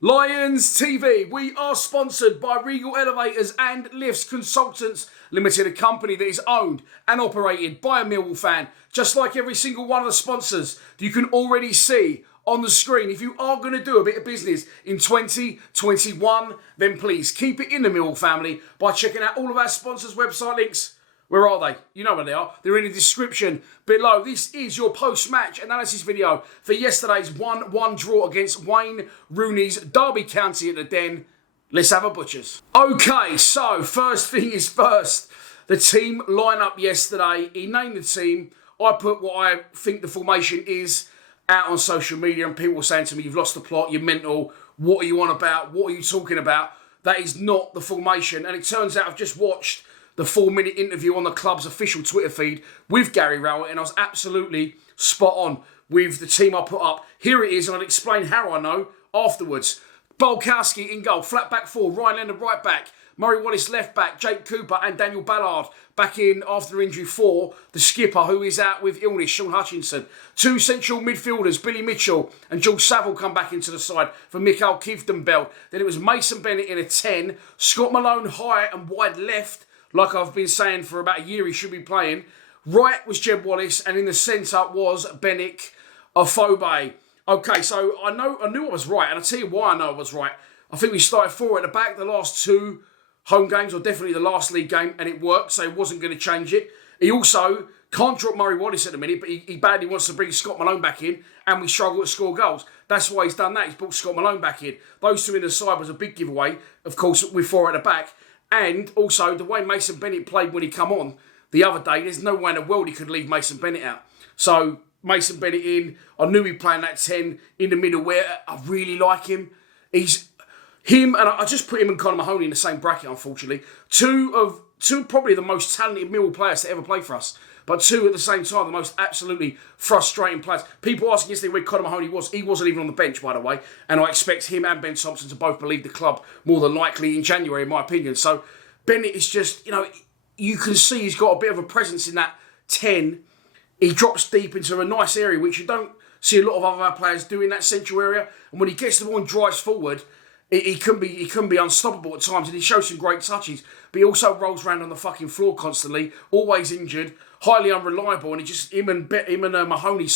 Lions TV, we are sponsored by Regal Elevators and Lifts Consultants Limited, a company that is owned and operated by a Millwall fan, just like every single one of the sponsors that you can already see on the screen. If you are going to do a bit of business in 2021, then please keep it in the Millwall family by checking out all of our sponsors' website links. Where are they? You know where they are. They're in the description below. This is your post-match analysis video for yesterday's 1-1 draw against Wayne Rooney's Derby County at the Den. Let's have a butchers. Okay, so first thing is first. The team lineup yesterday. He named the team. I put what I think the formation is out on social media, and people were saying to me, "You've lost the plot, you're mental. What are you on about? What are you talking about?" That is not the formation. And it turns out I've just watched the 4-minute interview on the club's official Twitter feed with Gary Rowett, and I was absolutely spot on with the team I put up. Here it is, and I'll explain how I know afterwards. Bolkowski in goal, flat back four, Ryan Leonard right back, Murray Wallace left back, Jake Cooper and Daniel Ballard back in after injury for the skipper, who is out with illness, Sean Hutchinson. Two central midfielders, Billy Mitchell and George Saville, come back into the side for Mikhail Kieftenbeld. Then it was Mason Bennett in a 10, Scott Malone high and wide left, like I've been saying for about a year he should be playing. Right was Jeb Wallace, and in the centre was Benik Afobe. Okay, so I knew I was right, and I'll tell you why I know I was right. I think we started 4 at the back the last 2 home games, or definitely the last league game, and it worked, so he wasn't going to change it. He also can't drop Murray Wallace at the minute, but he badly wants to bring Scott Malone back in, and we struggle to score goals. That's why he's done that. He's brought Scott Malone back in. Those two in the side was a big giveaway, of course, with 4 at the back. And also, the way Mason Bennett played when he come on the other day, there's no way in the world he could leave Mason Bennett out. So, Mason Bennett in. I knew he'd playing that 10 in the middle where I really like him. He's him, and I just put him and Conor Mahoney in the same bracket, unfortunately. Two probably the most talented Millwall players to ever play for us. But 2 at the same time, the most absolutely frustrating players. People asking yesterday where Conor Mahoney was. He wasn't even on the bench, by the way. And I expect him and Ben Thompson to both believe the club more than likely in January, in my opinion. So Bennett is just, you can see he's got a bit of a presence in that 10. He drops deep into a nice area, which you don't see a lot of other players do in that central area. And when he gets the ball and drives forward, he can be unstoppable at times, and he shows some great touches. But he also rolls around on the fucking floor constantly, always injured, highly unreliable, and him and Mahoney,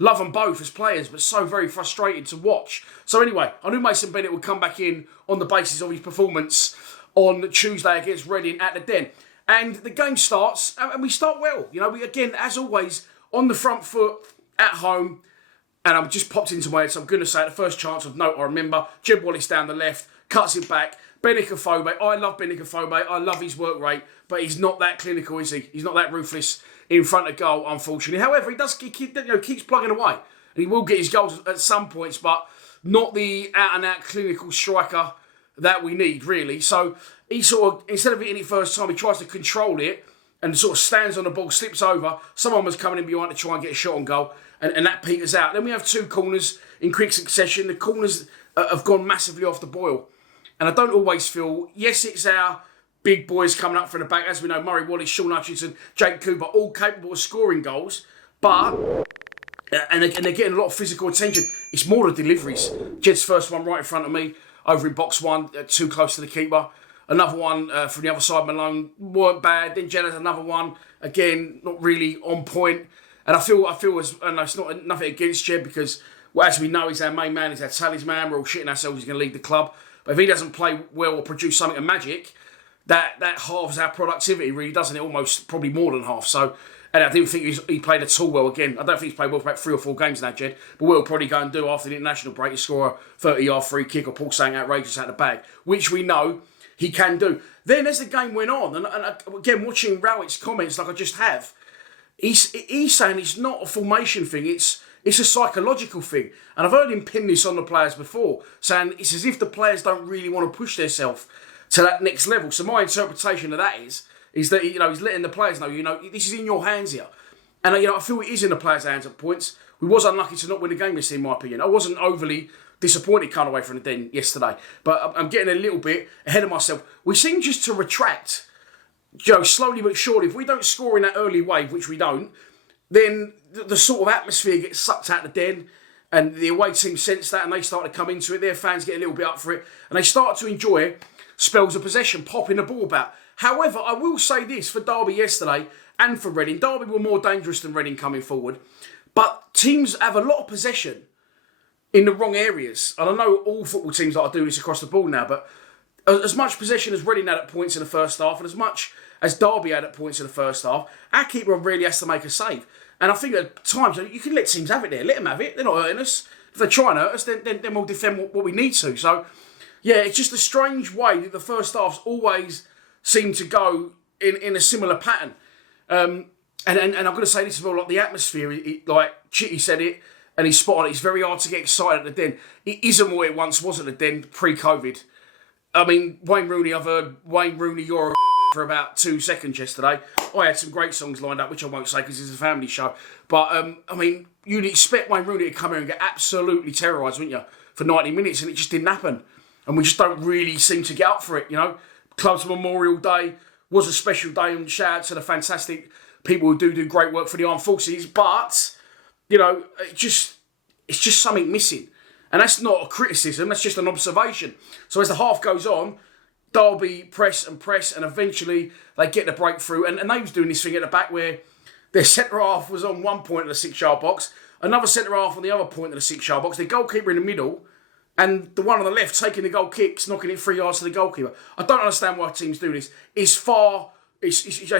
love them both as players, but so very frustrated to watch. So anyway, I knew Mason Bennett would come back in on the basis of his performance on Tuesday against Reading at the Den. And the game starts, and we start well. We again, as always, on the front foot, at home. And I've just popped into my head, so I'm going to say it. The first chance of note I remember, Jeb Wallace down the left, cuts it back. Benik Afobe, I love Benik Afobe. I love his work rate, but he's not that clinical, is he? He's not that ruthless in front of goal, unfortunately. However, he keeps plugging away. And he will get his goals at some points, but not the out-and-out clinical striker that we need, really. So he sort of, instead of hitting it first time, he tries to control it and sort of stands on the ball, slips over. Someone was coming in behind to try and get a shot on goal, and that peters out. Then we have 2 corners in quick succession. The corners have gone massively off the boil. And I don't always feel, yes, it's our big boys coming up from the back. As we know, Murray Wallace, Sean Hutchinson, Jake Cooper, all capable of scoring goals. But, and they're getting a lot of physical attention. It's more the deliveries. Jed's first one right in front of me, over in box 1, too close to the keeper. Another one from the other side, Malone, weren't bad. Then Jed has another one, again, not really on point. And I feel and it's not nothing against Jed, because, well, as we know, he's our main man, he's our talisman. We're all shitting ourselves he's going to lead the club. But if he doesn't play well or produce something of magic, that halves our productivity, really, doesn't it? Almost, probably more than half. So, and I didn't think he played at all well again. I don't think he's played well for about 3 or 4 games now, Jed. But we'll probably go and do after the international break is score a 30-yard free kick or pull something outrageous out the bag, which we know he can do. Then as the game went on, and again, watching Rowett's comments like I just have, he's saying it's not a formation thing, it's a psychological thing. And I've heard him pin this on the players before, saying it's as if the players don't really want to push themselves to that next level. So my interpretation of that is that he's letting the players know, this is in your hands here. And I feel it is in the players' hands at points. We was unlucky to not win the game yesterday, in my opinion. I wasn't overly disappointed coming away from the Den yesterday, but I'm getting a little bit ahead of myself. We seem just to retract, slowly but surely. If we don't score in that early wave, which we don't, then the sort of atmosphere gets sucked out the Den, And the away team sensed that and they started to come into it. Their fans get a little bit up for it. And they start to enjoy spells of possession, popping the ball about. However, I will say this for Derby yesterday and for Reading. Derby were more dangerous than Reading coming forward. But teams have a lot of possession in the wrong areas. And I know all football teams like to do this across the ball now, but as much possession as Reading had at points in the first half and as much as Derby had at points in the first half, our keeper really has to make a save. And I think at times, you can let teams have it there. Let them have it. They're not hurting us. If they try and hurt us, then we'll defend what we need to. So, yeah, it's just a strange way that the first halves always seem to go in a similar pattern. And I'm going to say this as well, like the atmosphere, like Chitty said it, and he's spot on it. It's very hard to get excited at the Den. It isn't what it once was at the Den pre-COVID. I mean, I've heard Wayne Rooney, you're a for about 2 seconds yesterday. I had some great songs lined up, which I won't say because it's a family show. But, I mean, you'd expect Wayne Rooney to come here and get absolutely terrorised, wouldn't you, for 90 minutes, and it just didn't happen. And we just don't really seem to get up for it, you know. Club's Memorial Day was a special day, and shout out to the fantastic people who do great work for the armed forces. But, you know, it's just something missing. And that's not a criticism, that's just an observation. So as the half goes on, Derby press, and eventually they get the breakthrough. And they was doing this thing at the back where their centre-half was on one point of the 6-yard box, another centre-half on the other point of the 6-yard box, the goalkeeper in the middle, and the one on the left taking the goal kicks, knocking it 3 yards to the goalkeeper. I don't understand why teams do this. It's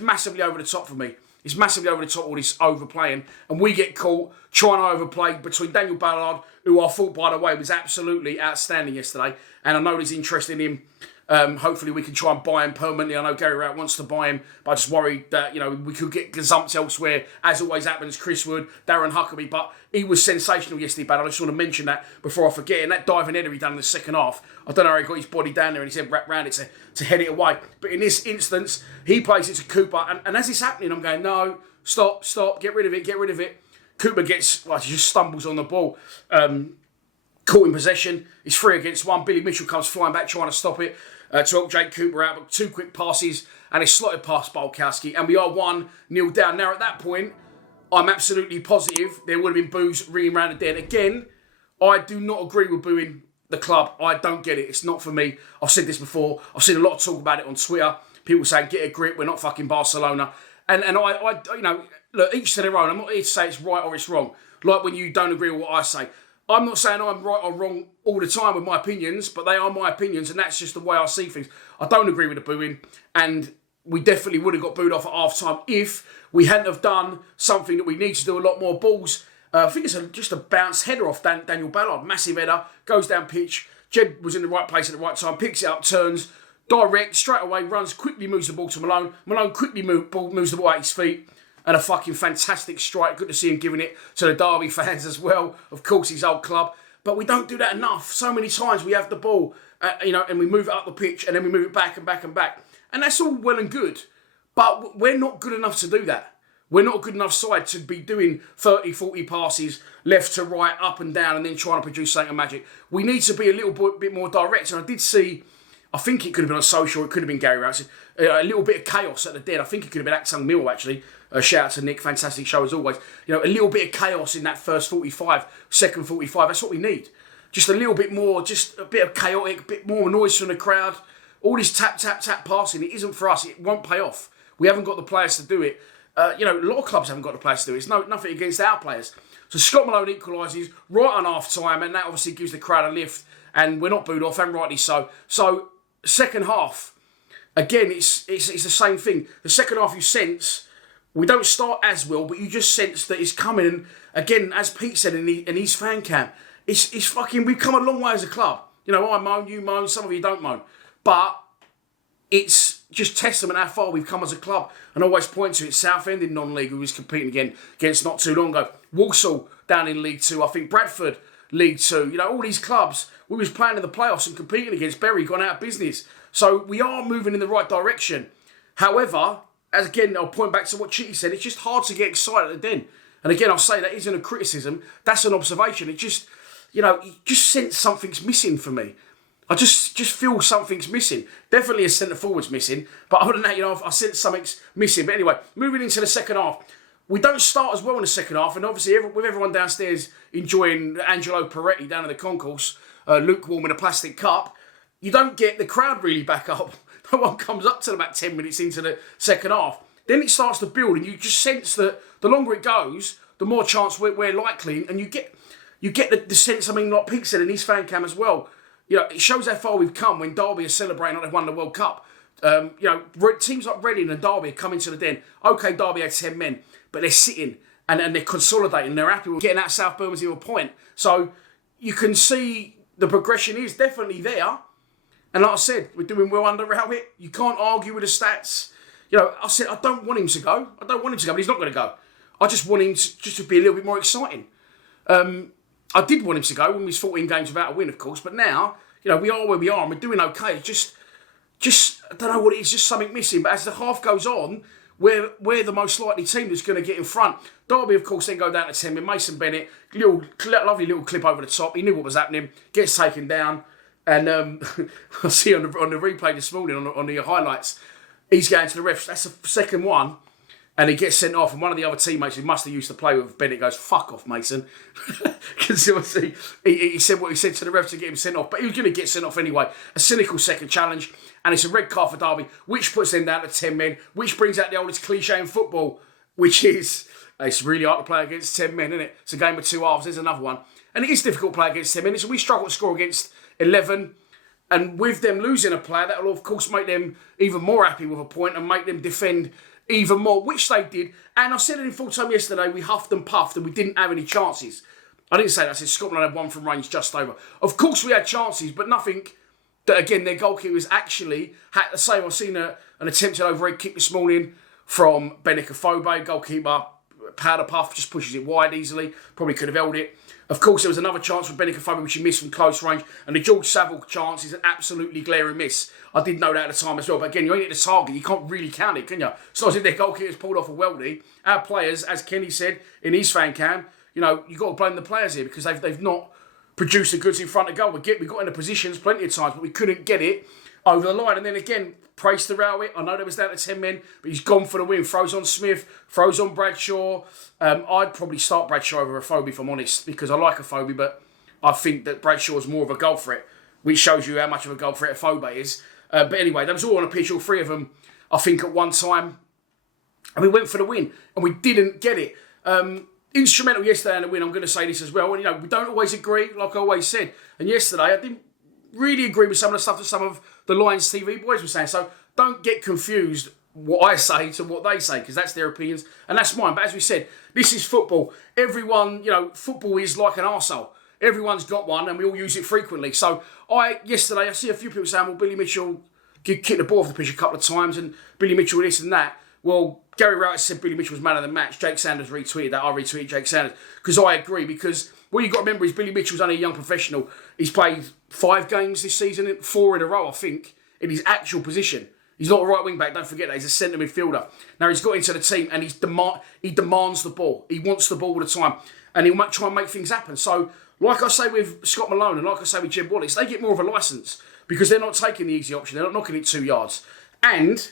massively over the top for me. It's massively over the top, all this overplaying. And we get caught trying to overplay between Daniel Ballard, who I thought, by the way, was absolutely outstanding yesterday. And I know there's interest in him. Hopefully we can try and buy him permanently. I know Gary Rowett wants to buy him, but I just worried that, you know, we could get gazumped elsewhere, as always happens. Chris Wood, Darren Huckabee, but he was sensational yesterday, but I just want to mention that before I forget. And that diving header he done in the second half, I don't know how he got his body down there and his head wrapped around it to head it away. But in this instance, he plays it to Cooper, and as it's happening, I'm going, no, stop, get rid of it. Cooper gets, he just stumbles on the ball. Caught in possession. It's 3 against 1. Billy Mitchell comes flying back trying to stop it to help Jake Cooper out. But 2 quick passes and it's slotted past Bulkowski. And we are 1-0 down. Now at that point, I'm absolutely positive there would have been boos ringing around the den. Again, I do not agree with booing the club. I don't get it. It's not for me. I've said this before. I've seen a lot of talk about it on Twitter. People saying, get a grip. We're not fucking Barcelona. And I you know, look, each to their own. I'm not here to say it's right or it's wrong. Like when you don't agree with what I say. I'm not saying I'm right or wrong all the time with my opinions, but they are my opinions, and that's just the way I see things. I don't agree with the booing, and we definitely would have got booed off at half-time if we hadn't have done something that we need to do, a lot more balls. I think it's just a bounce header off Daniel Ballard, massive header, goes down pitch. Jed was in the right place at the right time, picks it up, turns, direct, straight away, runs, quickly moves the ball to Malone. Malone quickly moves the ball at his feet. And a fucking fantastic strike. Good to see him giving it to the Derby fans as well. Of course, his old club. But we don't do that enough. So many times we have the ball, you know, and we move it up the pitch and then we move it back and back and back. And that's all well and good. But we're not good enough to do that. We're not a good enough side to be doing 30, 40 passes left to right, up and down, and then trying to produce something magic. We need to be a little bit more direct. And I did see, I think it could have been on social, it could have been Gary Rowett, a little bit of chaos at the Den. I think it could have been Axel Millwall, actually. Shout out to Nick, fantastic show as always. You know, a little bit of chaos in that first 45, second 45, that's what we need. Just a little bit more, just a bit of chaotic, a bit more noise from the crowd. All this tap, tap, tap passing, it isn't for us, it won't pay off. We haven't got the players to do it. You know, a lot of clubs haven't got the players to do it. It's nothing against our players. So Scott Malone equalises right on half time, and that obviously gives the crowd a lift, and we're not booed off, and rightly so. So, second half, again, it's the same thing. The second half you sense, we don't start as well, but you just sense that it's coming. And again, as Pete said in his fan camp, it's fucking, we've come a long way as a club. You know, I moan, you moan, some of you don't moan. But it's just testament how far we've come as a club. And I always point to it, Southend in non-league, who was competing against not too long ago. Walsall down in League 2. I think Bradford, League 2. You know, all these clubs, we was playing in the playoffs and competing against Bury, gone out of business. So we are moving in the right direction. However, as again, I'll point back to what Chitty said, it's just hard to get excited at the Den. And again, I'll say that isn't a criticism, that's an observation. It just, you know, you just sense something's missing for me. I just feel something's missing. Definitely a centre forward's missing, but other than that, you know, I sense something's missing. But anyway, moving into the second half, we don't start as well in the second half, and obviously with everyone downstairs enjoying Angelo Peretti down in the concourse, lukewarm in a plastic cup, you don't get the crowd really back up. No one comes up till about 10 minutes into the second half. Then it starts to build, and you just sense that the longer it goes, the more chance we're likely, and you get the sense, I mean, like Pete said in his fan cam as well, you know, it shows how far we've come when Derby are celebrating like they've won the World Cup. You know, teams like Reading and Derby are coming to the Den. Okay, Derby had 10 men, but they're sitting and they're consolidating. They're happy with getting out South Bermondsey to a point. So you can see the progression is definitely there. And like I said, we're doing well under Rowett. You can't argue with the stats. You know, I said I don't want him to go. I don't want him to go, but he's not going to go. I just want him to be a little bit more exciting. I did want him to go when we was 14 games without a win, of course. But now, you know, we are where we are and we're doing okay. Just I don't know what it is, just something missing. But as the half goes on, we're the most likely team that's going to get in front. Derby, of course, then go down to 10 with Mason Bennett. Lovely little clip over the top. He knew what was happening. Gets taken down. And I see on the replay this morning, on the highlights, he's going to the refs. That's the second one. And he gets sent off. And one of the other teammates who must have used to play with Bennett goes, "Fuck off, Mason." Because obviously he said what he said to the refs to get him sent off. But he was going to get sent off anyway. A cynical second challenge. And it's a red card for Derby, which puts them down to 10 men, which brings out the oldest cliche in football, which is, it's really hard to play against 10 men, isn't it? It's a game of two halves. There's another one. And it is difficult to play against 10 men. So we struggle to score against 11. And with them losing a player, that will, of course, make them even more happy with a point and make them defend even more, which they did. And I said it in full time yesterday, we huffed and puffed and we didn't have any chances. I didn't say that. I said Scotland had one from range just over. Of course, we had chances, but nothing that, again, their goalkeepers actually had to save. I've seen an attempted overhead kick this morning from Benik, goalkeeper, powder puff, just pushes it wide easily. Probably could have held it. Of course, there was another chance from Benik, which he missed from close range. And the George Saville chance is an absolutely glaring miss. I did know that at the time as well. But again, you ain't at the target. You can't really count it, can you? It's not as if their goalkeeper's pulled off a weldy. Our players, as Kenny said in his fan cam, you know, you've got to blame the players here because they've not produced the goods in front of goal. We got into positions plenty of times, but we couldn't get it over the line. And then again, praise to Rowett. I know there was down to 10 men, but he's gone for the win. Throws on Smith, throws on Bradshaw. I'd probably start Bradshaw over Afobe, if I'm honest, because I like Afobe, but I think that Bradshaw's more of a goal threat, which shows you how much of a goal threat Afobe is. But anyway, they was all on a pitch, all three of them, I think, at one time. And we went for the win, and we didn't get it. Instrumental yesterday in the win, I'm going to say this as well. And, you know, we don't always agree, like I always said. And yesterday, I didn't really agree with some of the stuff that some of the Lions TV boys were saying. So don't get confused what I say to what they say, because that's their opinions and that's mine. But as we said, this is football. Everyone, you know, football is like an arsehole. Everyone's got one and we all use it frequently. So yesterday, I see a few people saying, well, Billy Mitchell kicked the ball off the pitch a couple of times and Billy Mitchell this and that. Well, Gary Rowett said Billy Mitchell was man of the match. Jake Sanders retweeted that. I retweeted Jake Sanders because I agree, because what you've got to remember is Billy Mitchell's only a young professional. He's played 5 games this season, 4 in a row, I think, in his actual position. He's not a right wing back, don't forget that. He's a centre midfielder. Now, he's got into the team and he demands the ball. He wants the ball all the time and he'll try and make things happen. So, like I say with Scott Malone and like I say with Jeb Wallace, they get more of a licence because they're not taking the easy option. They're not knocking it 2 yards. And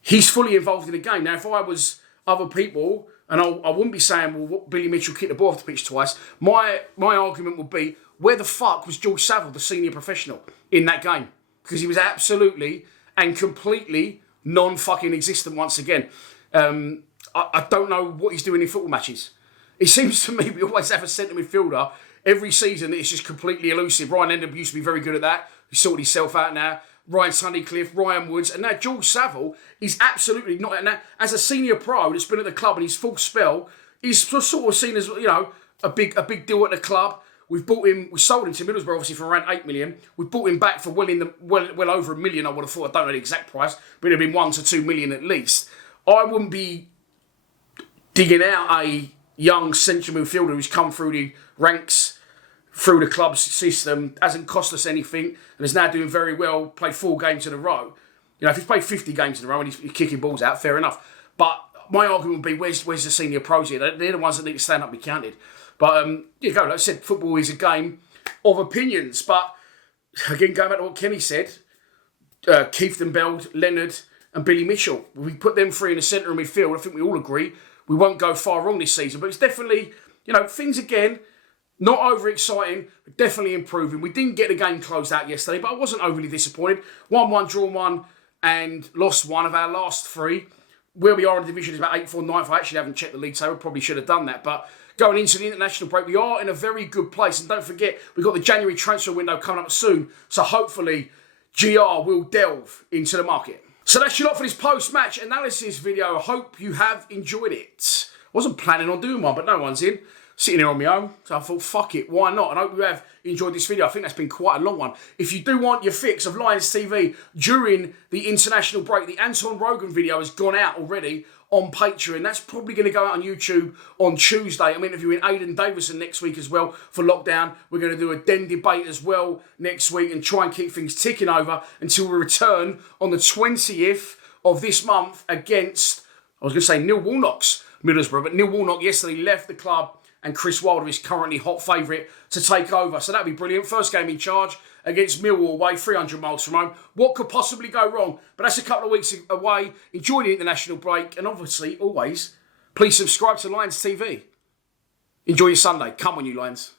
he's fully involved in the game. Now, if I was other people, and I wouldn't be saying, well, what, Billy Mitchell kicked the ball off the pitch twice, my argument would be, where the fuck was George Saville, the senior professional, in that game? Because he was absolutely and completely non-fucking existent once again. I don't know what he's doing in football matches. It seems to me we always have a centre midfielder every season that is just completely elusive. Ryan Endeb used to be very good at that. He's sorted himself out now. Ryan Sunnycliffe, Ryan Woods, and now George Saville is absolutely not. And as a senior pro that's been at the club in his full spell, he's sort of seen as, you know, a big deal at the club. We sold him to Middlesbrough obviously for around 8 million. We bought him back for well over $1 million. I would have thought. I don't know the exact price, but it'd have been 1 to 2 million at least. I wouldn't be digging out a young central midfielder who's come through the ranks, through the club's system, hasn't cost us anything, and is now doing very well, played 4 games in a row. You know, if he's played 50 games in a row and he's kicking balls out, fair enough. But my argument would be, where's the senior pros here? They're the ones that need to stand up and be counted. But, like I said, football is a game of opinions. But, again, going back to what Kenny said, Keith and Beld, Leonard and Billy Mitchell, we put them 3 in the centre of midfield. I think we all agree we won't go far wrong this season. But it's definitely, you know, things again, not over-exciting, but definitely improving. We didn't get the game closed out yesterday, but I wasn't overly disappointed. 1-1, drawn 1, and lost 1 of our last 3. Where we are in the division is about 8th or 9th. I actually haven't checked the league table. Probably should have done that. But going into the international break, we are in a very good place. And don't forget, we've got the January transfer window coming up soon. So hopefully, GR will delve into the market. So that's your lot for this post-match analysis video. I hope you have enjoyed it. I wasn't planning on doing one, but no one's in. Sitting here on my own. So I thought, fuck it, why not? And I hope you have enjoyed this video. I think that's been quite a long one. If you do want your fix of Lions TV during the international break, the Anton Rogan video has gone out already on Patreon. That's probably going to go out on YouTube on Tuesday. I'm interviewing Aidan Davison next week as well for lockdown. We're going to do a Den debate as well next week and try and keep things ticking over until we return on the 20th of this month against, I was going to say Neil Warnock's Middlesbrough, but Neil Warnock yesterday left the club and Chris Wilder is currently hot favourite to take over. So that'd be brilliant. First game in charge against Millwall away, 300 miles from home. What could possibly go wrong? But that's a couple of weeks away. Enjoy the international break. And obviously, always, please subscribe to Lions TV. Enjoy your Sunday. Come on, you Lions.